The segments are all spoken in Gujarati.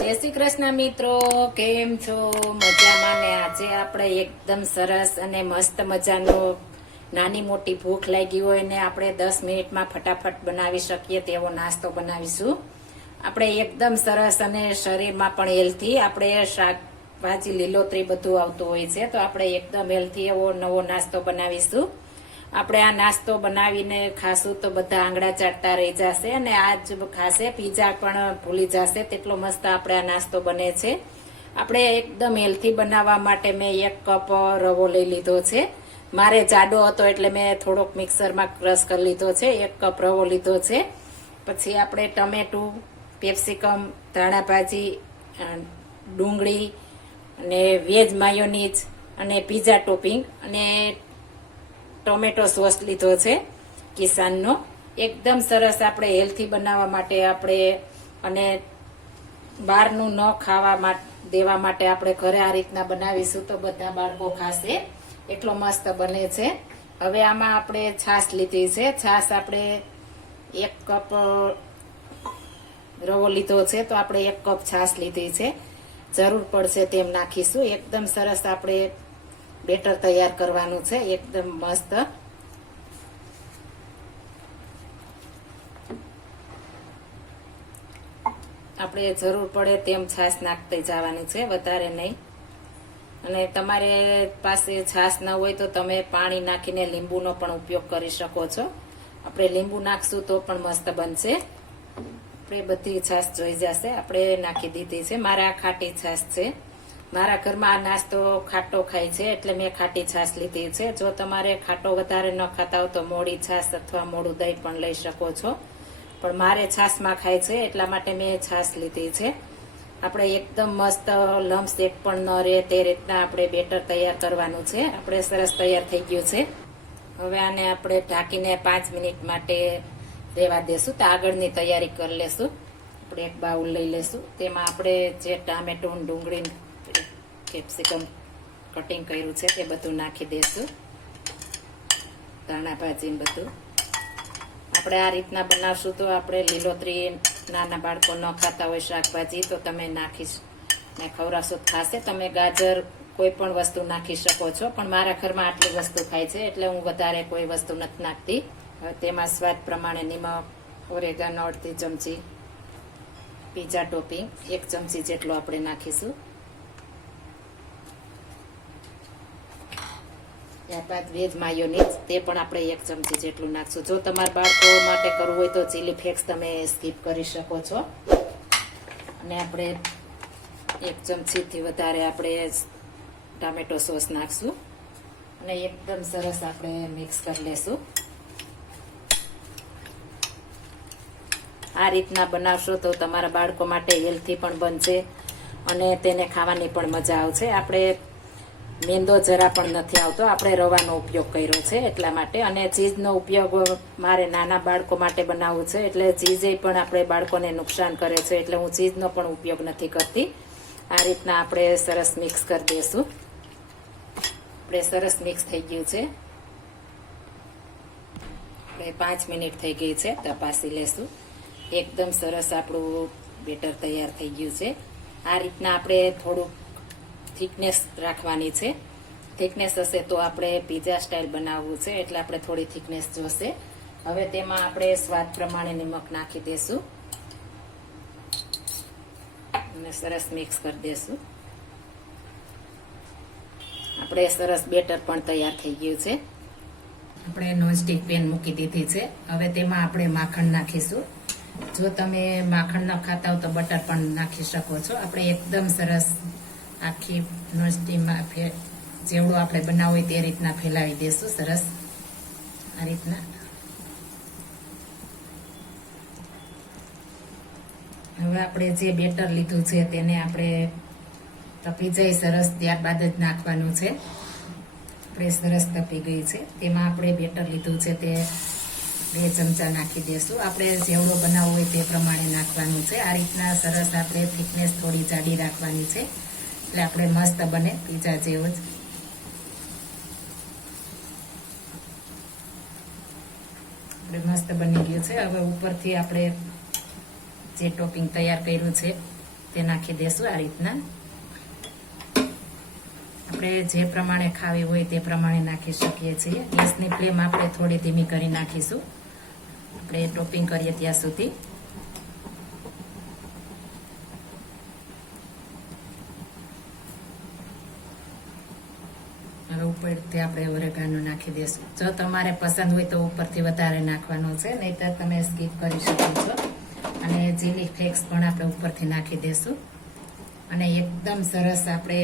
જય શ્રી કૃષ્ણ મિત્રો, કેમ છો? મજામાં ને આજે આપણે એકદમ સરસ અને મસ્ત મજાનો નાની મોટી ભૂખ લાગી હોય ને આપણે દસ મિનિટમાં ફટાફટ બનાવી શકીએ તેવો નાસ્તો બનાવીશું. આપણે એકદમ સરસ અને શરીરમાં પણ હેલ્થી આપણે શાકભાજી લીલોતરી બધું આવતું હોય છે, તો આપણે એકદમ હેલ્થી એવો નવો નાસ્તો બનાવીશું. આપણે આ નાસ્તો બનાવીને ખાશું તો બધા આંગળા ચાટતા રહી જશે અને આ જ ખાશે, પીઝા પણ ભૂલી જશે. તેટલો મસ્ત આપણે આ નાસ્તો બને છે. આપણે એકદમ હેલ્થી બનાવવા માટે મેં એક કપ રવો લઈ લીધો છે. મારે જાડો હતો એટલે મેં થોડોક મિક્સરમાં ક્રશ કરી લીધો છે. એક કપ રવો લીધો છે. પછી આપણે ટમેટું, કેપ્સિકમ ધાણા ભાજી ડુંગળી અને વેજ માયોનીઝ અને પીઝા ટોપિંગ અને ટોમેટો સોસ લીધો છે, કિસાનનો. એકદમ સરસ આપણે હેલ્થી બનાવવા માટે આપણે અને બહારનું ન ખાવા દેવા માટે આપણે ઘરે આ રીતના બનાવીશું તો બધા બાળકો ખાશે. એટલો મસ્ત બને છે. હવે આમાં આપણે છાશ લીધી છે. છાશ આપણે એક કપ રવો લીધો છે તો આપણે એક કપ છાશ લીધી છે. જરૂર પડશે તેમ નાખીશું. એકદમ સરસ આપણે બેટર તૈયાર કરવાનું છે, એકદમ મસ્ત. આપણે જરૂર પડે તેમ છાશ નાખતી જવાની છે, વધારે નહીં. અને તમારે પાસે છાશ ન હોય તો તમે પાણી નાખીને લીંબુનો પણ ઉપયોગ કરી શકો છો. આપણે લીંબુ નાખશું તો પણ મસ્ત બનશે. આપણે બધી છાશ જોઈ જશે. આપણે નાખી દીધી છે. મારા ખાટી છાશ છે. મારા ઘરમાં આ નાસ્તો ખાટો ખાય છે, એટલે મેં ખાટી છાશ લીધી છે. જો તમારે ખાટો વધારે ન ખાતા હો તો મોડી છાશ અથવા મોડું દહીં પણ લઈ શકો છો. પણ મારે છાશમાં ખાય છે, એટલા માટે મેં છાશ લીધી છે. આપણે એકદમ મસ્ત લમ્સ એક પણ ન રહે, તે રીતના આપણે બેટર તૈયાર કરવાનું છે. આપણે સરસ તૈયાર થઈ ગયું છે. હવે આને આપણે ઢાંકીને પાંચ મિનિટ માટે રહેવા દેશું. તો આગળની તૈયારી કરી લેશું. આપણે એક બાઉલ લઈ લેશું. તેમાં આપણે જે ટામેટું ડુંગળી કેપ્સિકમ કટિંગ કર્યું છે, તે બધું નાખી દઈશું ધાણા ભાજી બધું. આપણે આ રીતના બનાવશું તો આપણે લીલોતરી નાના બાળકો ન ખાતા હોય શાકભાજી, તો તમે નાખી ને ખવરાશો ખાશે તમે ગાજર કોઈ પણ વસ્તુ નાખી શકો છો, પણ મારા ઘરમાં આટલી વસ્તુ ખાય છે, એટલે હું વધારે કોઈ વસ્તુ નથી નાખતી. તેમાં સ્વાદ પ્રમાણે નિમક ઓરેગાનો અડધી ચમચી, પીઝા ટોપિંગ, એક ચમચી જેટલો આપણે નાખીશું. ત્યારબાદ વેજ માયોનીઝ, તે પણ આપણે એક ચમચી જેટલું નાખશું. જો તમારા બાળકો માટે કરવું હોય તો ચીલી ફ્લેક્સ તમે સ્કીપ કરી શકો છો. અને આપણે એક ચમચીથી વધારે આપણે ટામેટો સોસ નાખશું. અને એકદમ સરસ આપણે મિક્સ કરી લેશું. આ રીતના બનાવશો તો તમારા બાળકો માટે હેલ્થી પણ બનશે અને તેને ખાવાની પણ મજા આવશે. આપણે મેંદો જરા પણ નથી આવતો. આપણે રવાનો ઉપયોગ કર્યો છે એટલા માટે. અને ચીઝનો ઉપયોગ મારે નાના બાળકો માટે બનાવવું છે એટલે ચીઝે પણ આપણે બાળકોને નુકસાન કરે છે એટલે હું ચીઝનો પણ ઉપયોગ નથી કરતી. આ રીતના આપણે સરસ મિક્સ કરી દઈશું. આપણે સરસ મિક્સ થઈ ગયું છે. આપણે પાંચ મિનિટ થઈ ગઈ છે, તપાસી લેશું. એકદમ સરસ આપણું બેટર તૈયાર થઈ ગયું છે. આ રીતના આપણે થોડુંક થિકનેસ રાખવાની છે. થિકનેસ હશે તો આપણે પીઝા સ્ટાઇલ બનાવવું છે, એટલે આપણે થોડી થિકનેસ જોશે. હવે તેમાં આપણે સ્વાદ પ્રમાણે નિમક નાખી દઈશું અને સરસ મિક્સ કરી દઈશું આપણે સરસ બેટર પણ તૈયાર થઈ ગયું છે. આપણે નોનસ્ટિક પેન મૂકી દીધી છે. હવે તેમાં આપણે માખણ નાખીશું. જો તમે માખણ ન ખાતા હો તો બટર પણ નાખી શકો છો. આપણે એકદમ સરસ આખી નોનસ્ટિકમાં જેવડો આપણે બનાવવું હોય તે રીતના ફેલાવી દઈશું સરસ. આ રીતના. હવે આપણે જે બેટર લીધું છે તેને આપણે તપી જાય સરસ ત્યારબાદ જ નાખવાનું છે. આપણે સરસ તપી ગઈ છે. તેમાં આપણે બેટર લીધું છે તે બે ચમચા નાખી દેશું. આપણે જેવડો બનાવવો હોય તે પ્રમાણે નાખવાનું છે. આ રીતના સરસ આપણે થિકનેસ થોડી જાડી રાખવાની છે. એટલે આપણે મસ્ત બને પીઝા જેવો જ. આપણે મસ્ત બની ગયું છે. હવે ઉપરથી આપણે જે ટોપિંગ તૈયાર કર્યું છે, તે નાખી દેશું આ રીતના. આપણે જે પ્રમાણે ખાવી હોય તે પ્રમાણે નાખી શકીએ છીએ. ગેસની ફ્લેમ આપણે થોડી ધીમી કરી નાખીશું. આપણે ટોપિંગ કરીએ ત્યાં સુધી હવે ઉપરથી આપણે ઓરેગાનો નાખી દઈશું જો તમારે પસંદ હોય તો ઉપરથી વધારે નાખવાનો છે, નહીતર તમે સ્કીપ કરી શકો છો. અને ચીલી ફ્લેક્સ પણ આપણે ઉપરથી નાખી દઈશું અને એકદમ સરસ આપણે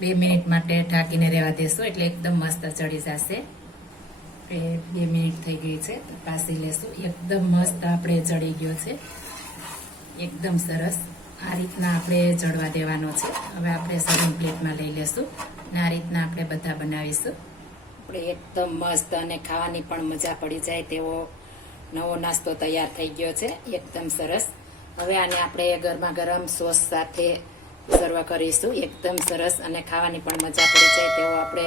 બે મિનિટ માટે ઢાંકીને રહેવા દઈશું એટલે એકદમ મસ્ત ચડી જશે. બે મિનિટ થઈ ગઈ છે તપાસી લેશું. એકદમ મસ્ત આપણે ચડી ગયો છે. એકદમ સરસ. આ રીતના આપણે ચડવા દેવાનો છે. હવે આપણે સર્વિંગ પ્લેટમાં લઈ લેશું. આ રીતના આપણે બધા બનાવીશું. આપણે એકદમ મસ્ત અને ખાવાની પણ મજા પડી જાય તેવો નવો નાસ્તો તૈયાર થઈ ગયો છે. એકદમ સરસ. હવે આને આપણે ગરમા ગરમ સોસ સાથે સર્વ કરીશું. એકદમ સરસ અને ખાવાની પણ મજા પડી જાય તેવો આપણે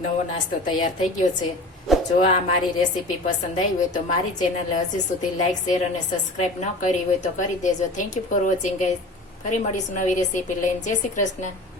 નવો નાસ્તો તૈયાર થઈ ગયો છે. જો આ મારી રેસીપી પસંદ આવી હોય તો મારી ચેનલ હજી સુધી લાઇક શેર અને સબસ્ક્રાઇબ ન કરી હોય તો કરી દેજો. Thank you for watching guys ફરી મળીશું નવી રેસીપી લઈને. જય શ્રી કૃષ્ણ.